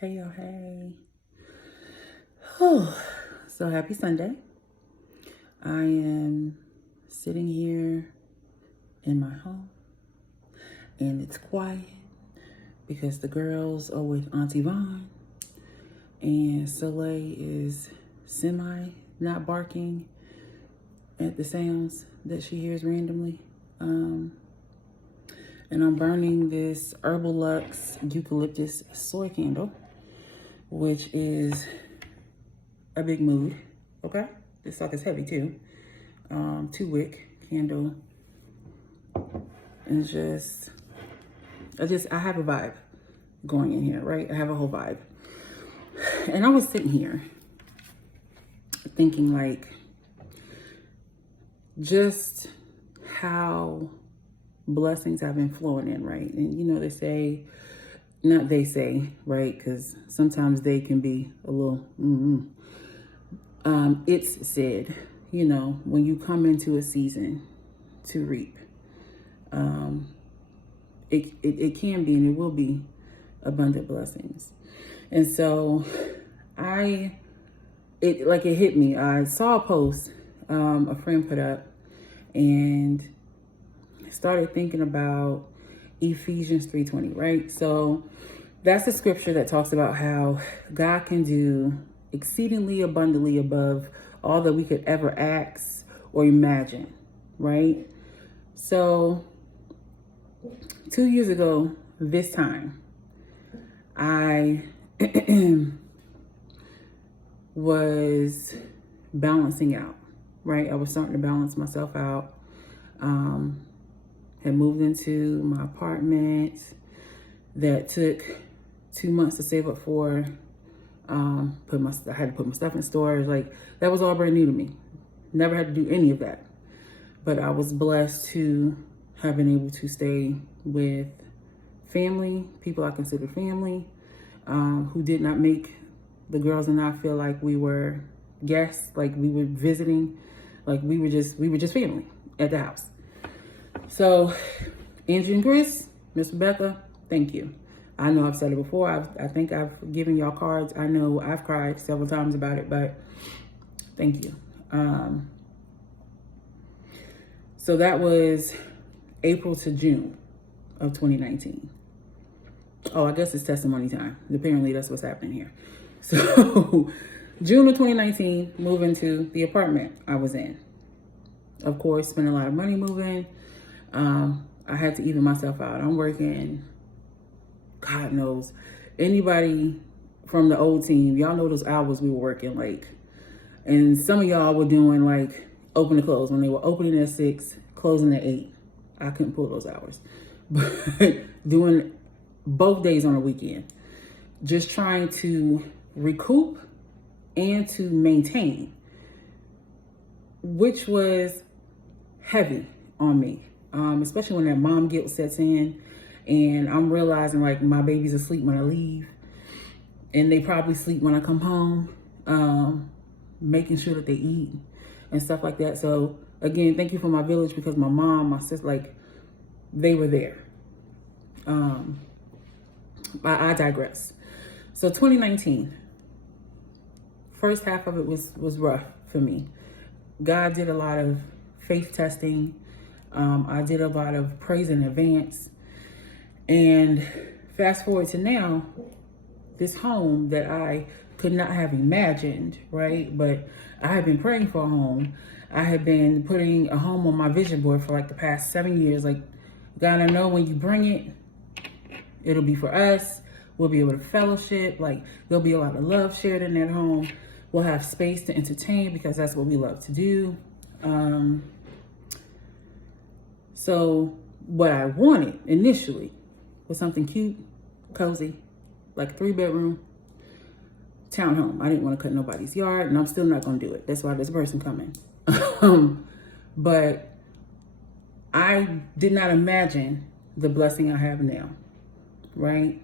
Hey y'all, hey. Oh, so happy Sunday. I am sitting here in my home and it's quiet because the girls are with Auntie Vaughn and Soleil is not barking at the sounds that she hears randomly. And I'm burning this Herbal Lux Eucalyptus Soy Candle, which is a big mood, okay? This sucker's heavy too. 2-wick candle. And I have a vibe going in here, right? I have a whole vibe. And I was sitting here thinking like just how blessings have been flowing in, right? And you know, they say, right? Because sometimes they can be a little, it's said, you know, when you come into a season to reap, it can be and it will be abundant blessings. And so it hit me. I saw a post a friend put up and started thinking about Ephesians 3:20, right? So that's the scripture that talks about how God can do exceedingly abundantly above all that we could ever ask or imagine, right? So 2 years ago, this time, I was balancing out, right? I was starting to balance myself out. Had moved into my apartment that took 2 months to save up for. I had to put my stuff in storage. Like, that was all brand new to me. Never had to do any of that. But I was blessed to have been able to stay with family, people I consider family, who did not make the girls and I feel like we were guests, like we were visiting, like we were just family at the house. So, Angie and Chris, Miss Rebecca, thank you. I know I've said it before. I think I've given y'all cards. I know I've cried several times about it, but thank you. So that was April to June of 2019. Oh, I guess it's testimony time. Apparently that's what's happening here. So June of 2019, moving to the apartment I was in. Of course, spent a lot of money moving. I had to even myself out. I'm working, God knows, anybody from the old team, y'all know those hours we were working, like, and some of y'all were doing like open to close when they were opening at 6, closing at 8. I couldn't pull those hours, but doing both days on a weekend, just trying to recoup and to maintain, which was heavy on me. Especially when that mom guilt sets in and I'm realizing like my baby's asleep when I leave and they probably sleep when I come home, making sure that they eat and stuff like that. So again, thank you for my village, because my mom, my sister, like, they were there. I digress. So 2019, first half of it was rough for me. God did a lot of faith testing. I did a lot of praise in advance. And fast forward to now, this home that I could not have imagined, right? But I have been praying for a home. I have been putting a home on my vision board for like the past 7 years. Like, God, I know when you bring it, it'll be for us. We'll be able to fellowship. Like, there'll be a lot of love shared in that home. We'll have space to entertain because that's what we love to do. So what I wanted initially was something cute, cozy, like a 3-bedroom townhome. I didn't want to cut nobody's yard, and I'm still not going to do it. That's why there's a person coming. But I did not imagine the blessing I have now, right?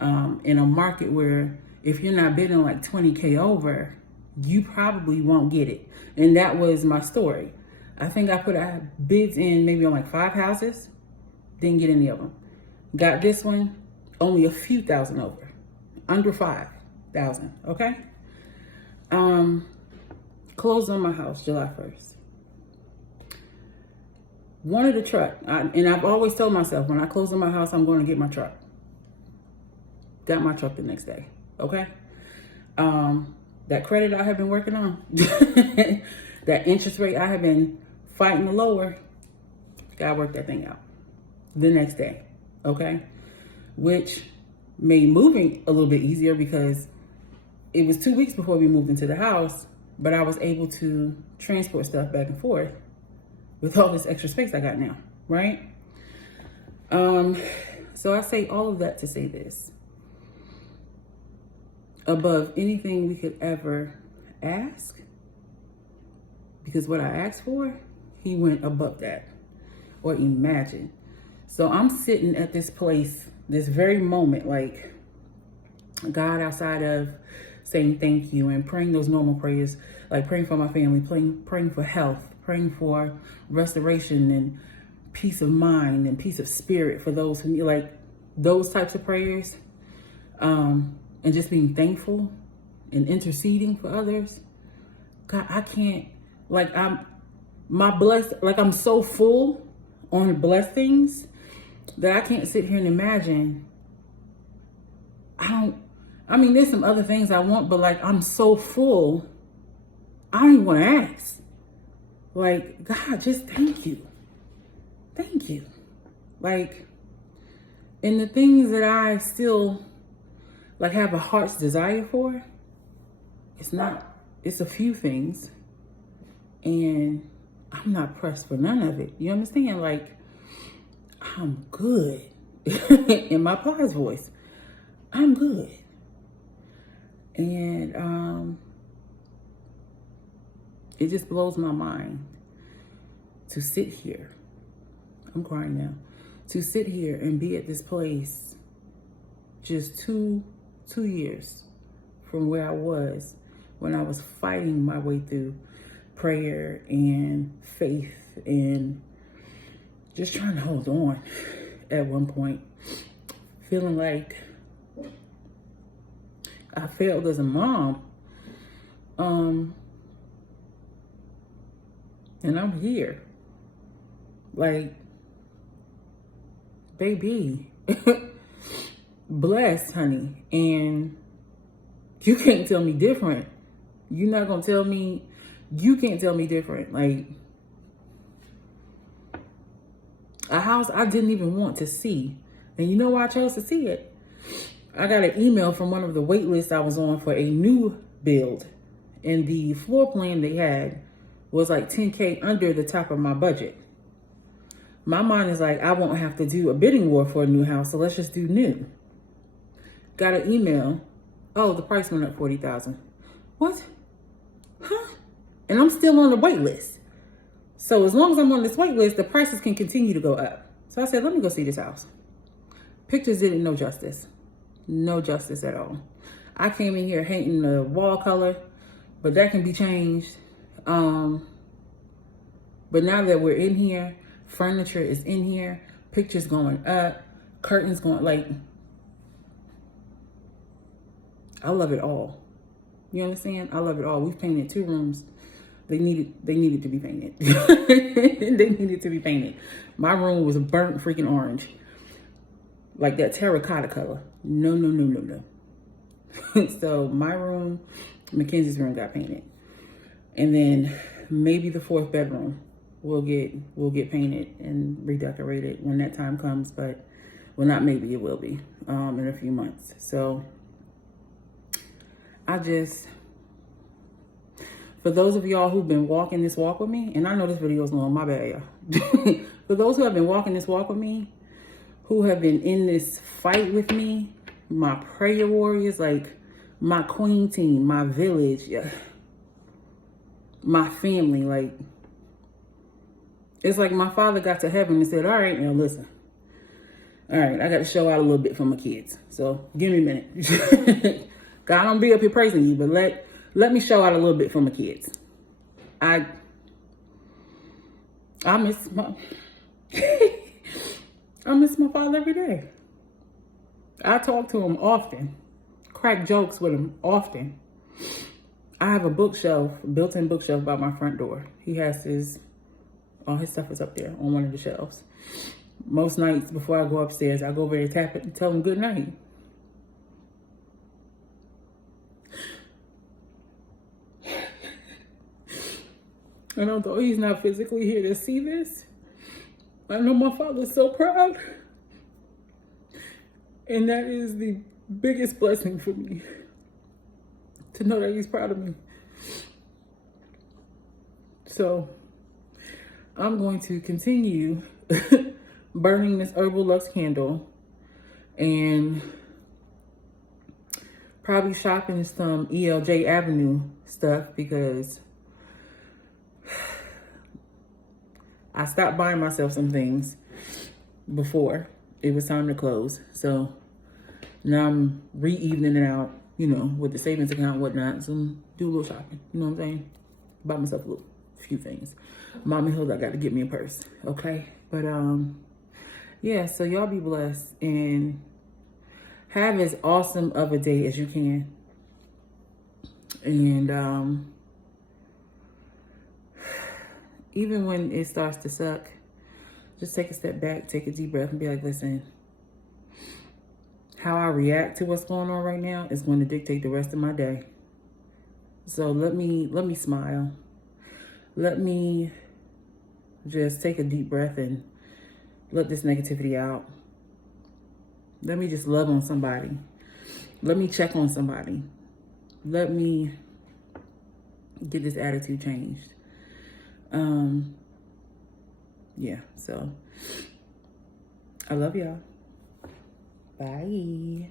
In a market where if you're not bidding like 20K over, you probably won't get it. And that was my story. I think I had bids in maybe on like 5 houses, didn't get any of them. Got this one, only a few thousand over. under 5,000. Okay. Closed on my house July 1st. Wanted a truck. And I've always told myself, when I close on my house, I'm going to get my truck. Got my truck the next day. Okay. That credit I have been working on, that interest rate I have been fighting to lower, gotta work that thing out the next day. Okay. Which made moving a little bit easier because it was 2 weeks before we moved into the house, but I was able to transport stuff back and forth with all this extra space I got now, right? So I say all of that to say this. Above anything we could ever ask, because what I asked for, he went above that, or imagine. So I'm sitting at this place, this very moment, like, God, outside of saying thank you and praying those normal prayers, like praying for my family, praying for health, praying for restoration and peace of mind and peace of spirit for those who need, like those types of prayers, and just being thankful and interceding for others. God, I can't, like, I'm so full on blessings that I can't sit here and imagine. There's some other things I want, but like, I'm so full, I don't even want to ask. Like, God, just thank you. Thank you. Like, and the things that I still like have a heart's desire for, it's a few things, and I'm not pressed for none of it. You understand? Like, I'm good. In my Pa's voice, I'm good. And it just blows my mind to sit here. I'm crying now. To sit here and be at this place just two years from where I was when I was fighting my way through prayer and faith and just trying to hold on at one point, feeling like I failed as a mom. And I'm here. Like, baby, blessed, honey. And you can't tell me different. You're not going to tell me, you can't tell me different. Like, a house I didn't even want to see. And you know why I chose to see it? I got an email from one of the wait lists I was on for a new build. And the floor plan they had was like $10K under the top of my budget. My mind is like, I won't have to do a bidding war for a new house, so let's just do new. Got an email. Oh, the price went up $40,000. What? Huh? And I'm still on the wait list. So as long as I'm on this wait list, the prices can continue to go up. So I said, let me go see this house. Pictures didn't no justice. No justice at all. I came in here hating the wall color, but that can be changed. But now that we're in here, furniture is in here, pictures going up, curtains going, like, I love it all. You understand? I love it all. We've painted 2 rooms. They needed to be painted. They needed to be painted. My room was burnt freaking orange. Like that terracotta color. No. So my room, Mackenzie's room got painted. And then maybe the 4th bedroom will get painted and redecorated when that time comes, but well, not maybe, it will be in a few months. So for those of y'all who've been walking this walk with me, and I know this video is long, my bad, y'all. For those who have been walking this walk with me, who have been in this fight with me, my prayer warriors, like my queen team, my village, my family, like, it's like my father got to heaven and said, all right, now listen. All right, I got to show out a little bit for my kids. So give me a minute. God, don't be up here praising you, but let me show out a little bit for my kids. I miss my I miss my father every day. I talk to him often, crack jokes with him often. I have a bookshelf, built-in bookshelf by my front door. He has all his stuff is up there on one of the shelves. Most nights before I go upstairs, I go over there, tap it, and tell him good night. And although he's not physically here to see this, I know my father's so proud. And that is the biggest blessing for me, to know that he's proud of me. So I'm going to continue burning this Herbal Lux candle and probably shopping some ELJ Avenue stuff, because I stopped buying myself some things before it was time to close. So now I'm re-evening it out, you know, with the savings account and whatnot. So do a little shopping, you know what I'm saying? Buy myself a few things. Mama Hills, I got to get me a purse, okay? But yeah, so y'all be blessed and have as awesome of a day as you can. And even when it starts to suck, just take a step back, take a deep breath, and be like, listen, how I react to what's going on right now is going to dictate the rest of my day. So let me smile. Let me just take a deep breath and let this negativity out. Let me just love on somebody. Let me check on somebody. Let me get this attitude changed. Yeah, so I love y'all. Bye.